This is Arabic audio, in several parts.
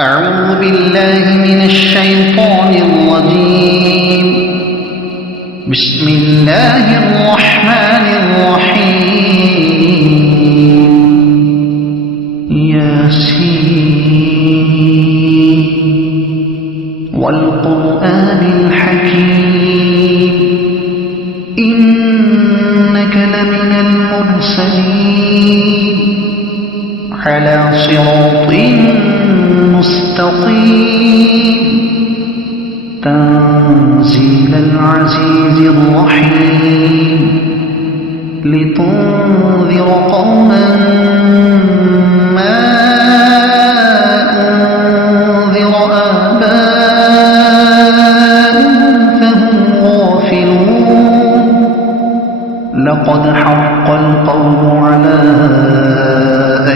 أعوذ بالله من الشيطان الرجيم. بسم الله الرحمن الرحيم. ياسين والقرآن الحكيم إنك لمن المرسلين على صراط مستقيم تنزيل العزيز الرحيم لتنذر قوما ما أنذر آباؤهم فهم غافلون. لقد حق القول على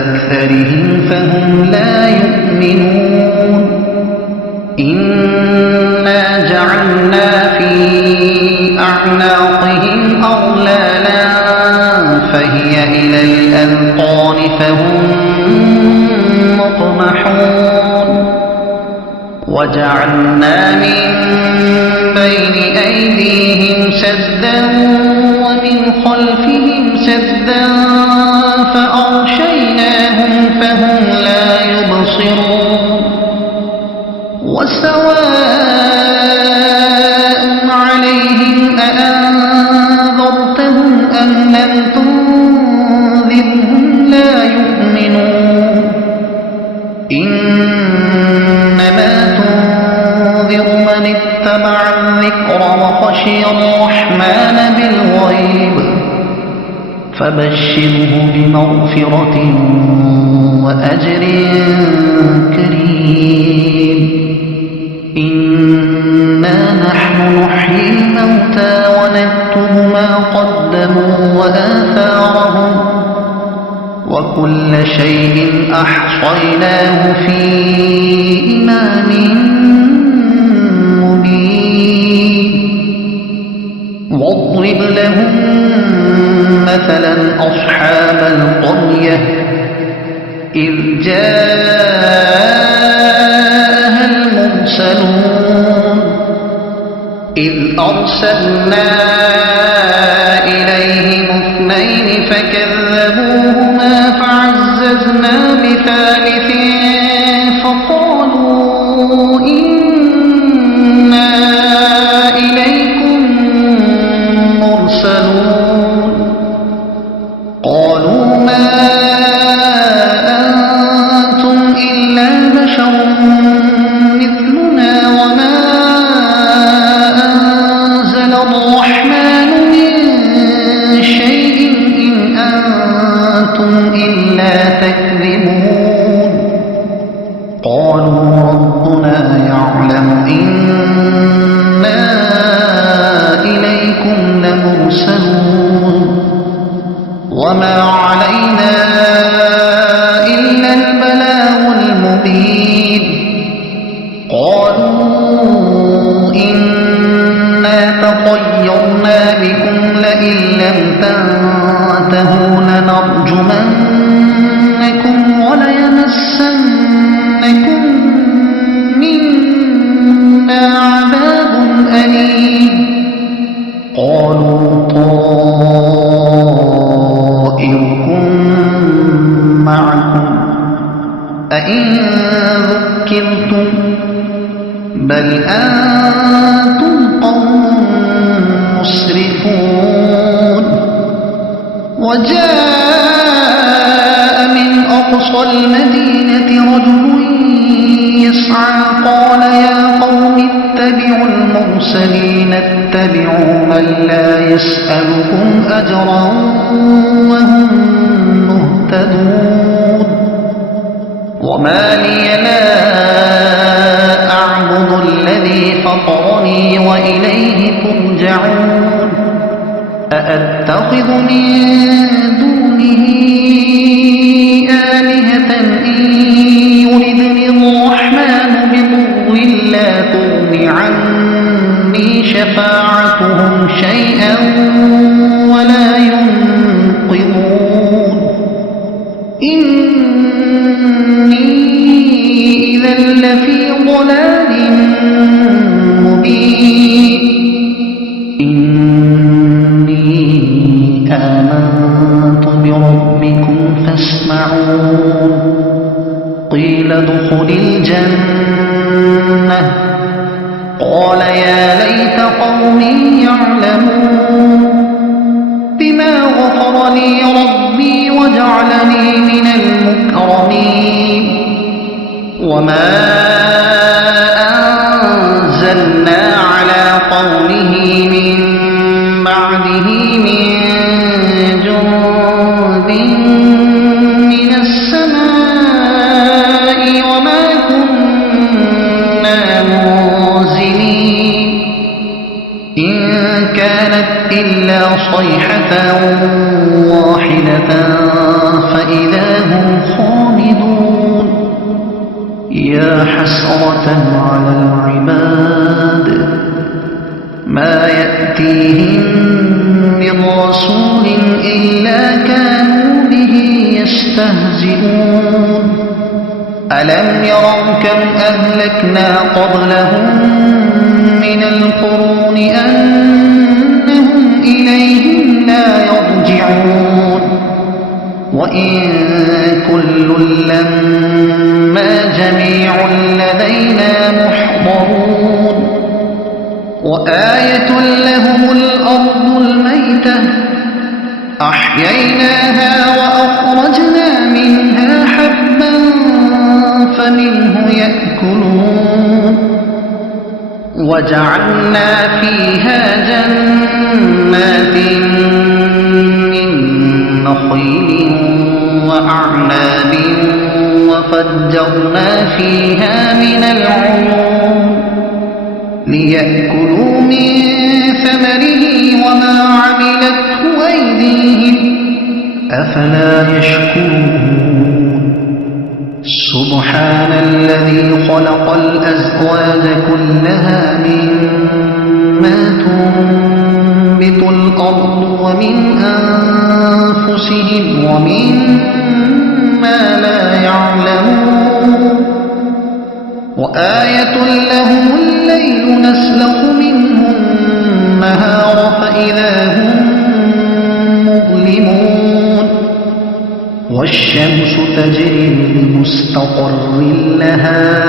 أكثرهم فهم لا يؤمنون. إنا جعلنا في أعناقهم أغلالا فهي إلى الأذقان فهم مقمحون. وجعلنا من بين أيديهم سدا ومن خلفهم سدا فأغشيناهم فهم لا يبصرون. وسواء عليهم أأنذرتهم أم لم تنذرهم لا يؤمنون. إنما تنذر من اتبع الذكر وخشي الرحمن بالغيب فبشره بمغفرة وأجر كريم. إنا نحن نحيي الموتى ونكتب ما قدموا وآثارهم وكل شيء أحصيناه في إمام مبين. واضرب لهم مثلا أصحاب القرية إذ جاءها المرسلون إذ أرسلنا إليهم اثنين فكذبوهما فعززنا بثالث فقالوا إنا إليكم مرسلون. قالوا ما أنتم إلا بشر مثلنا وما أنزل الرحمن من شيء إن أنتم إلا تكذبون. قالوا ربنا يعلم إنا إليكم لمرسلون وما علينا إلا البلاغ المبين. قالوا إنا تطيرنا بكم لئن لم تنتهوا لنرجمنكم وليمسنكم منا عذاب أليم. قالوا طائركم معكم أئن ذكرتم بل أنتم قوم مسرفون. وجاء من أقصى المدينة رجل يسعى قال يا قوم اتبعوا المرسلين اتبعوا من لا يسألكم أجرا وهم مهتدون. وما لي لا أعبد الذي فطرني وإليه ترجعون. أأتخذ من دونه آلهة إن يردني الرحمن بضر لا تغن عني شفاعتهم شيئا ولا ينقذون. إني إذا لفي ضلال مبين إني آمنت بربكم فاسمعون قيل ادخل الجنة قال يا ليت قومي يعلمون بما غفر لي ربي وجعلني من المكرمين وما أنزلنا على قومه من بعده من جند من السماء وما كنا منزلين إن كانت إلا صيحة واحدة فإذا هم خامدون يا حسرة على العباد ما يأتيهم من رسول إلا كانوا به يستهزئون ألم يروا كم أهلكنا قبلهم من القرون أنهم إليهم لا يرجعون وإن كل لما جميع لدينا محضرون وآية لهم الأرض الميتة أحييناها وأخرجنا منها حبا فمنه يأكلون وجعلنا فيها جنات من نخيل وأعناب وفجرنا فيها من العيون ليأكلوا من ثمره وما عملته أيديهم أفلا يشكرون سبحان الذي خلق الأزواج كلها مما تنبت الأرض ومن أنفسهم ومما لا يعلمون وآية لهم الليل نسلخ منه النهار فإذا هم مظلمون والشمس تجري لمستقر لها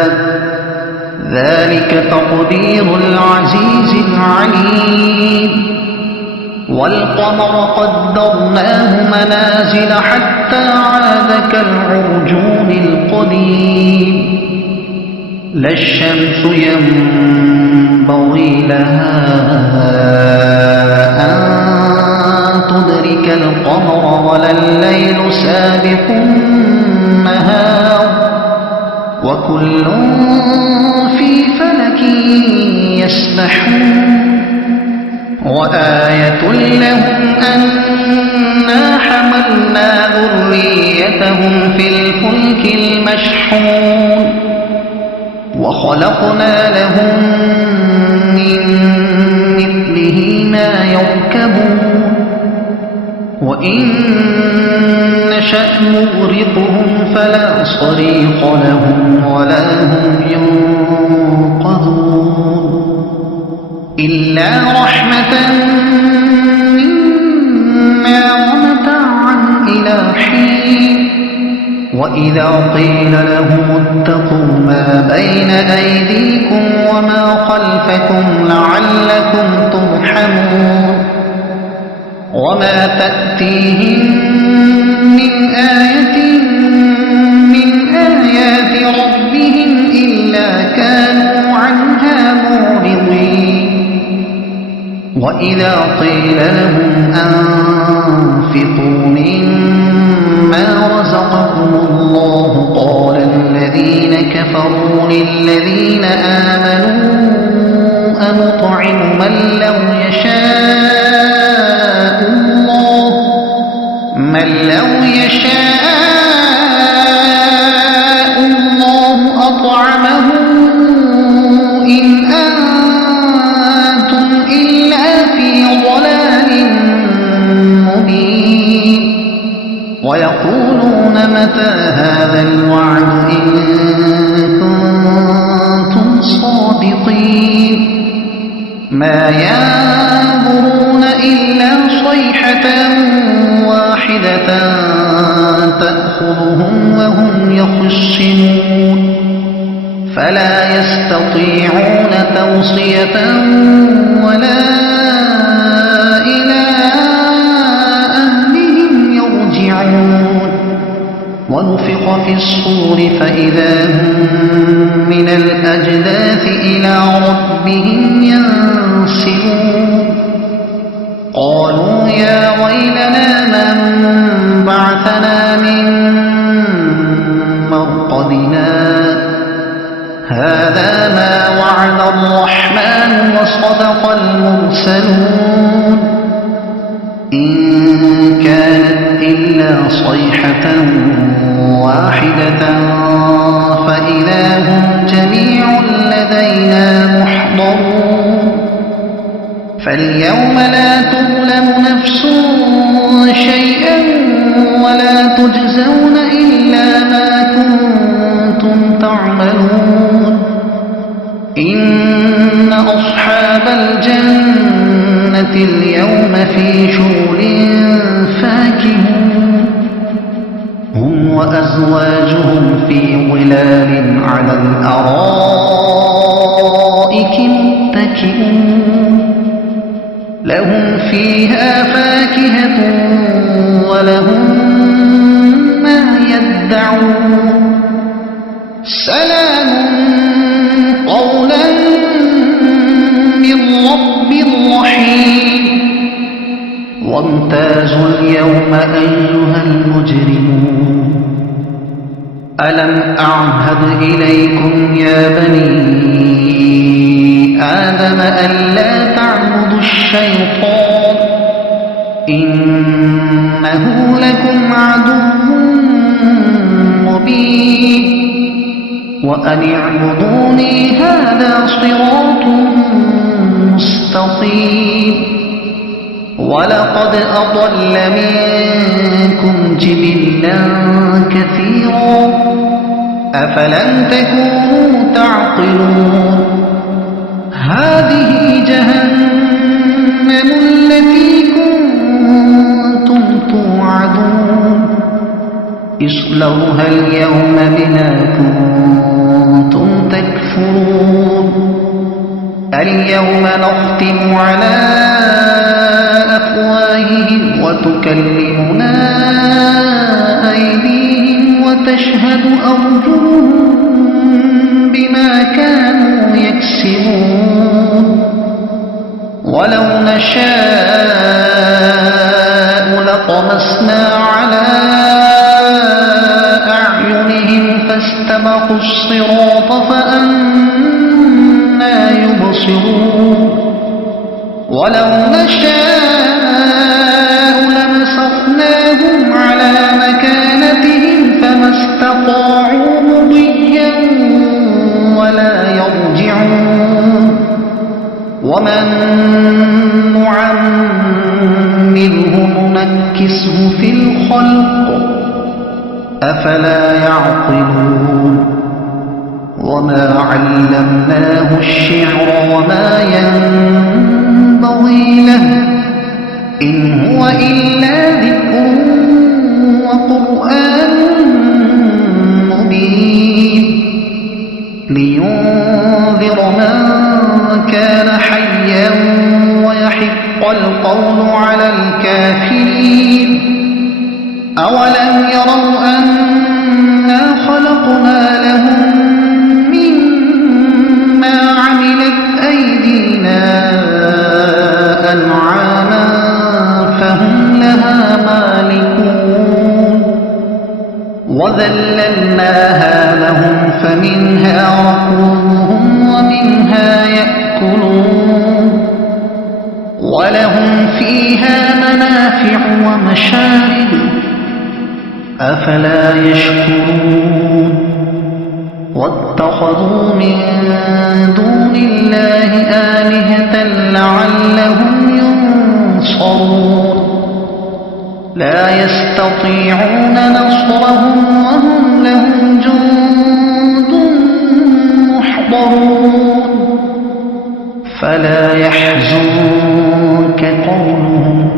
ذلك تقدير العزيز العليم والقمر قدرناه منازل حتى عاد كالعرجون القديم لا الشمس ينبغي لها أن تدرك القمر ولا الليل سابق النهار وكل في فلك يسبحون وآية لهم أنا حملنا ذريتهم في الفلك المشحون وخلقنا لهم من مثله ما يركبون وإن نشأ نغرقهم فلا صريخ لهم ولا هم ينقذون إلا رحمة منا ومتاعا إلى حين وإذا قيل لهم اتقوا ما بين أيديكم وما خلفكم لعلكم ترحمون وما تأتيهم من آية من آيات ربهم إلا كانوا عنها معرضين وإذا قيل لهم أنفقوا مما رزقكم الله قال الذين كفروا للذين آمنوا أنطعم من لو يشاء الله أطعمه إن أنتم إلا في ضلال مبين ويقولون متى هذا الوعد إن كنتم مستطيل ما ينظرون إلا صيحة واحدة تأخذهم وهم يخصمون فلا يستطيعون توصية ولا إلى أهلهم يرجعون ونفخ في الصور فإذا هم من الأجداث إلى ربهم ينسلون قالوا يا ويلنا من بعثنا من مرقدنا هذا ما وعد الرحمن وصدق المرسلون إن كانت إلا صيحة واحدة فإذا هم جميع لدينا محضرون فاليوم لا تظلم نفس شيئا ولا تجزون إلا ما كنتم تعملون إن أصحاب الجنة اليوم في شغل فاكهون هم وأزواجهم في ظلال على الأرائك متكئون لهم فيها فاكهة ولهم ما يدعون سلام قولا من رب رحيم وامتازوا اليوم أيها المجرمون ألم أعهد إليكم يا بني آدم ألا تعبدوا الشيطان إنه لكم عدو مبين وأن اعبدوني هذا صراط مستقيم ولقد أضل منكم جبلا كثيرا أفلم تكونوا تعقلون هذه جهنم التي كنتم توعدون اصلوها اليوم بما كنتم تكفرون اليوم نختم على أفواههم وتكلمنا أيديهم وتشهد أرجلهم بما كانوا يكسبون ولو نشاء لطمسنا على أعينهم فاستبقوا الصراط فأنى يبصرون ولو نشاء لمسخناهم على مكانتهم فما استطاعوا مضيا ولا يرجعون ومن نعمره ننكسه في الخلق أفلا يعقلون وما علمناه الشعر وما ينبغي له إن هو إلا ذكر وقرآن مبين لينذر من كان حيا ويحق القول على الكافرين أولم يروا أنا خلقنا لهم مما عملت أيدينا أنعاما فهم لها مالكون وذللناها لهم فمنها ركوبهم ومنها يأكلون ولهم فيها منافع ومشارب أفلا يشكرون واتخذوا من دون الله آلهة لعلهم ينصرون لا يستطيعون نصرهم وهم لهم جند محضرون فلا يحزنك قولهم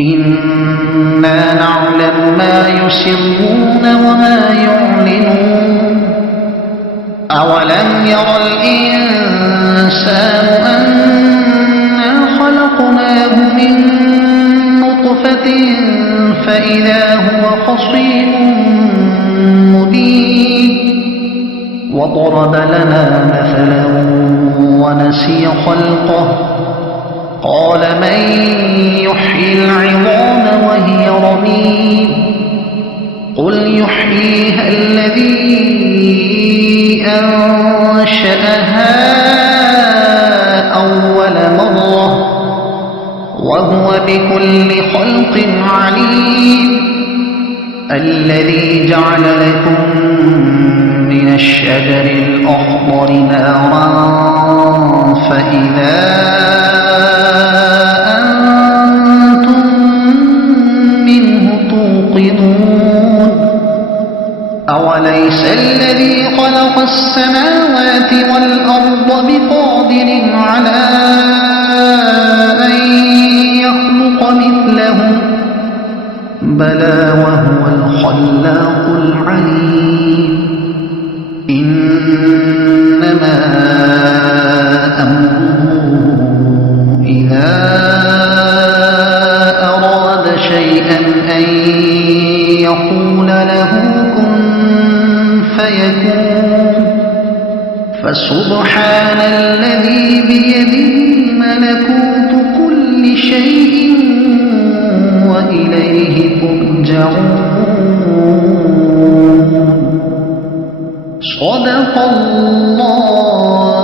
إنا نعلم ما يسرون وما يعلنون أولم ير الإنسان أنا خلقناه من نطفة فإذا هو خصيم مبين وضرب لنا مثلا ونسي خلقه قال من يحيي العظام وهي رميم قل يحييها الذي أنشأها أول مرة وهو بكل خلق عليم الذي جعل لكم من الشجر الأخضر نارا فإذا أنتم منه توقدون أوليس الذي خلق السماوات والأرض بقادر على أن يخلق مثلهم بلى وهو الخلاق العليم إنما أمره إذا أراد شيئا أن يقول له كن فيكون فسبحان الذي بيده ملكوت كل شيء وإليه ترجعون صدق الله